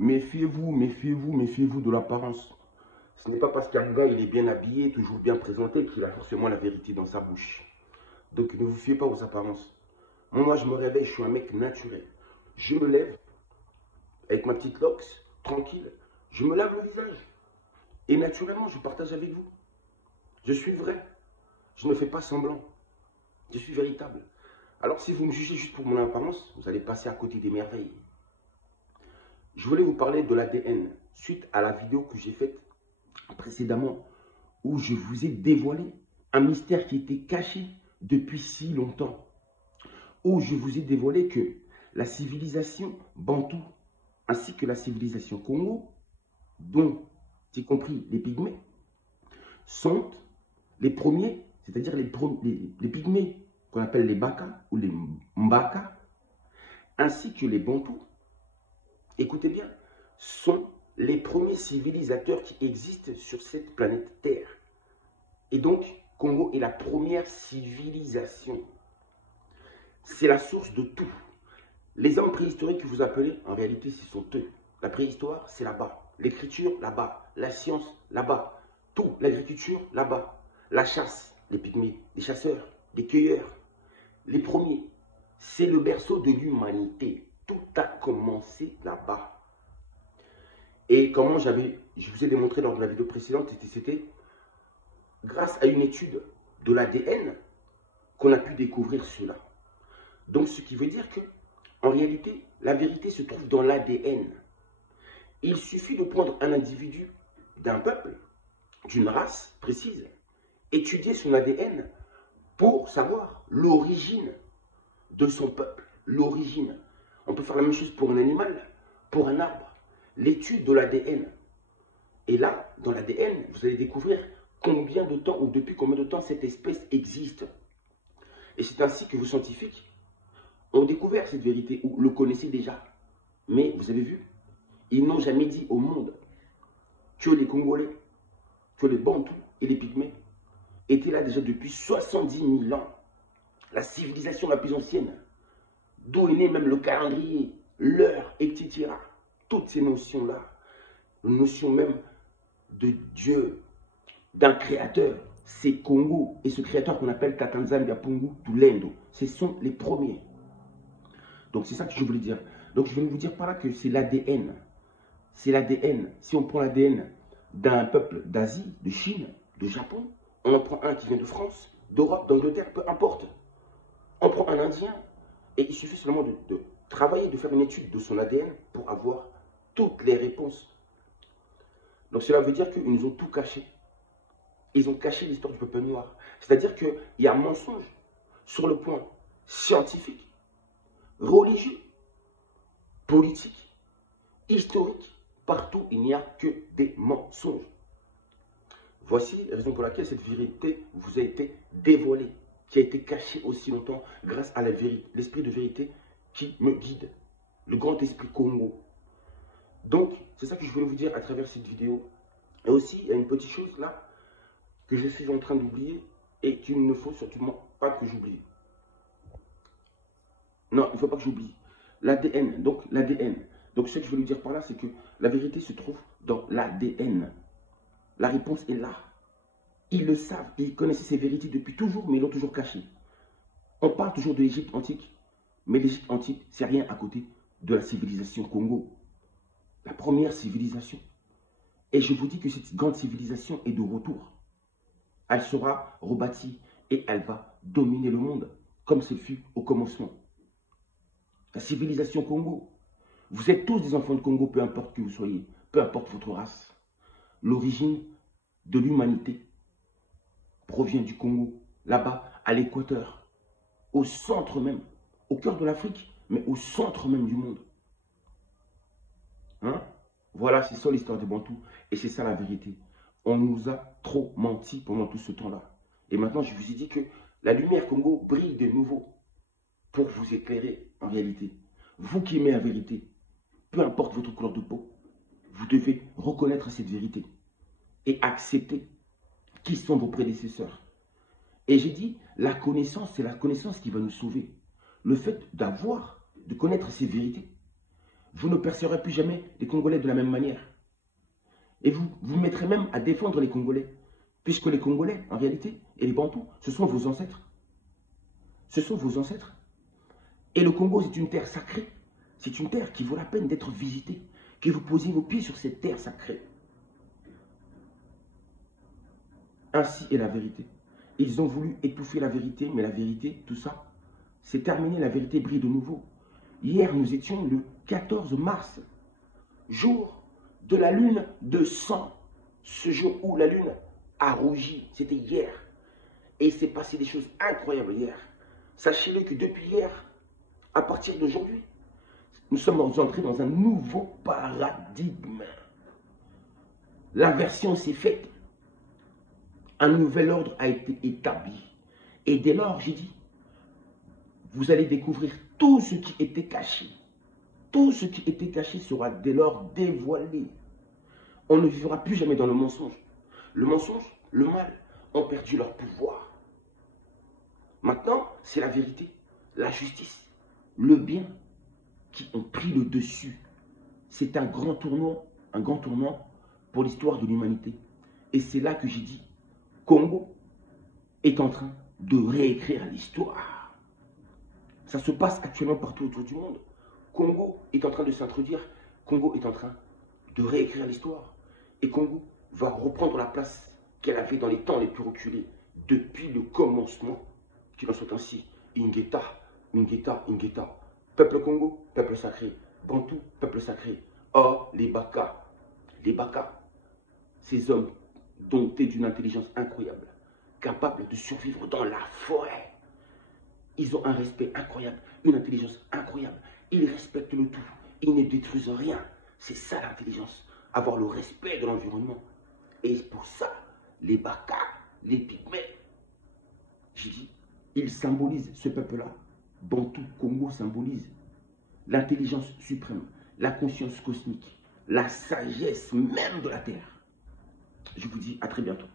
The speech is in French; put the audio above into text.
Méfiez-vous, méfiez-vous, méfiez-vous de l'apparence. Ce n'est pas parce qu'un gars il est bien habillé, toujours bien présenté, qu'il a forcément la vérité dans sa bouche. Donc ne vous fiez pas aux apparences. Moi, je me réveille, je suis un mec naturel. Je me lève avec ma petite locks, tranquille. Je me lave le visage. Et naturellement, je partage avec vous. Je suis vrai. Je ne fais pas semblant. Je suis véritable. Alors si vous me jugez juste pour mon apparence, vous allez passer à côté des merveilles. Je voulais vous parler de l'ADN suite à la vidéo que j'ai faite précédemment où je vous ai dévoilé un mystère qui était caché depuis si longtemps. Où je vous ai dévoilé que la civilisation bantoue ainsi que la civilisation Congo, dont y compris les pygmées, sont les premiers, c'est-à-dire les pygmées qu'on appelle les Baka ou les Mbaka, ainsi que les Bantous, écoutez bien, sont les premiers civilisateurs qui existent sur cette planète Terre. Et donc, Congo est la première civilisation. C'est la source de tout. Les hommes préhistoriques que vous appelez, en réalité, ce sont eux. La préhistoire, c'est là-bas. L'écriture, là-bas. La science, là-bas. Tout, l'agriculture, là-bas. La chasse, les pygmées, les chasseurs, les cueilleurs. Les premiers, c'est le berceau de l'humanité. Tout a commencé là-bas. Et comment je vous ai démontré lors de la vidéo précédente, c'était grâce à une étude de l'ADN qu'on a pu découvrir cela. Donc, ce qui veut dire que, en réalité, la vérité se trouve dans l'ADN. Il suffit de prendre un individu d'un peuple, d'une race précise, étudier son ADN pour savoir l'origine de son peuple, l'origine. On peut faire la même chose pour un animal, pour un arbre, l'étude de l'ADN. Et là, dans l'ADN, vous allez découvrir combien de temps ou depuis combien de temps cette espèce existe. Et c'est ainsi que vos scientifiques ont découvert cette vérité ou le connaissaient déjà. Mais vous avez vu, ils n'ont jamais dit au monde que les Congolais, que les Bantous et les Pygmées étaient là déjà depuis 70 000 ans. La civilisation la plus ancienne, d'où est né même le calendrier, l'heure, etc. Toutes ces notions-là, une notion même de Dieu, d'un créateur, c'est Congo. Et ce créateur qu'on appelle Katanzambia Pungu Tulendo, ce sont les premiers. Donc c'est ça que je voulais dire. Donc je vais vous dire par là que c'est l'ADN. C'est l'ADN. Si on prend l'ADN d'un peuple d'Asie, de Chine, de Japon, on en prend un qui vient de France, d'Europe, d'Angleterre, peu importe. On prend un Indien et il suffit seulement de travailler, de faire une étude de son ADN pour avoir toutes les réponses. Donc cela veut dire qu'ils nous ont tout caché. Ils ont caché l'histoire du peuple noir. C'est-à-dire qu'il y a un mensonge sur le point scientifique, religieux, politique, historique. Partout, il n'y a que des mensonges. Voici la raison pour laquelle cette vérité vous a été dévoilée, qui a été cachée aussi longtemps grâce à l'esprit de vérité qui me guide, le grand esprit Congo. Donc, c'est ça que je voulais vous dire à travers cette vidéo. Et aussi, il y a une petite chose là que je suis en train d'oublier et qu'il ne faut surtout pas que j'oublie. Non, il ne faut pas que j'oublie. L'ADN, donc l'ADN. Donc ce que je veux vous dire par là, c'est que la vérité se trouve dans l'ADN. La réponse est là. Ils le savent, ils connaissaient ces vérités depuis toujours, mais ils l'ont toujours cachées. On parle toujours de l'Égypte antique, mais l'Égypte antique, c'est rien à côté de la civilisation Congo. La première civilisation. Et je vous dis que cette grande civilisation est de retour. Elle sera rebâtie et elle va dominer le monde, comme ce fut au commencement. La civilisation Congo. Vous êtes tous des enfants de Congo, peu importe que vous soyez, peu importe votre race. L'origine de l'humanité provient du Congo, là-bas, à l'équateur, au centre même, au cœur de l'Afrique, mais au centre même du monde. Hein? Voilà, c'est ça l'histoire des Bantous, et c'est ça la vérité. On nous a trop menti pendant tout ce temps-là. Et maintenant, je vous ai dit que la lumière Congo brille de nouveau pour vous éclairer en réalité. Vous qui aimez la vérité, peu importe votre couleur de peau, vous devez reconnaître cette vérité et accepter qui sont vos prédécesseurs. Et j'ai dit, la connaissance, c'est la connaissance qui va nous sauver. Le fait d'avoir, de connaître ces vérités, vous ne percerez plus jamais les Congolais de la même manière. Et vous mettrez même à défendre les Congolais. Puisque les Congolais, en réalité, et les Bantous, ce sont vos ancêtres. Ce sont vos ancêtres. Et le Congo, c'est une terre sacrée. C'est une terre qui vaut la peine d'être visitée. Que vous posez vos pieds sur cette terre sacrée. Ainsi est la vérité. Ils ont voulu étouffer la vérité, mais la vérité, tout ça, c'est terminé, la vérité brille de nouveau. Hier, nous étions le 14 mars, jour de la lune de sang. Ce jour où la lune a rougi, c'était hier. Et il s'est passé des choses incroyables hier. Sachez-le que depuis hier, à partir d'aujourd'hui, nous sommes entrés dans un nouveau paradigme. L'inversion s'est faite. Un nouvel ordre a été établi. Et dès lors, j'ai dit, vous allez découvrir tout ce qui était caché. Tout ce qui était caché sera dès lors dévoilé. On ne vivra plus jamais dans le mensonge. Le mensonge, le mal, ont perdu leur pouvoir. Maintenant, c'est la vérité, la justice, le bien qui ont pris le dessus. C'est un grand tournant pour l'histoire de l'humanité. Et c'est là que j'ai dit, Congo est en train de réécrire l'histoire. Ça se passe actuellement partout autour du monde. Congo est en train de s'introduire. Congo est en train de réécrire l'histoire. Et Congo va reprendre la place qu'elle avait dans les temps les plus reculés depuis le commencement. Qu'il en soit ainsi. Ingeta, Ingeta, Ingeta. Peuple Congo, peuple sacré. Bantou, peuple sacré. Oh, les Baka. Les Baka. Ces hommes dotés d'une intelligence incroyable, capables de survivre dans la forêt. Ils ont un respect incroyable, une intelligence incroyable. Ils respectent le tout. Ils ne détruisent rien. C'est ça l'intelligence. Avoir le respect de l'environnement. Et pour ça, les Baka, les Pygmées, j'ai dit, ils symbolisent ce peuple-là. Bantou, Congo symbolise l'intelligence suprême, la conscience cosmique, la sagesse même de la Terre. Je vous dis à très bientôt.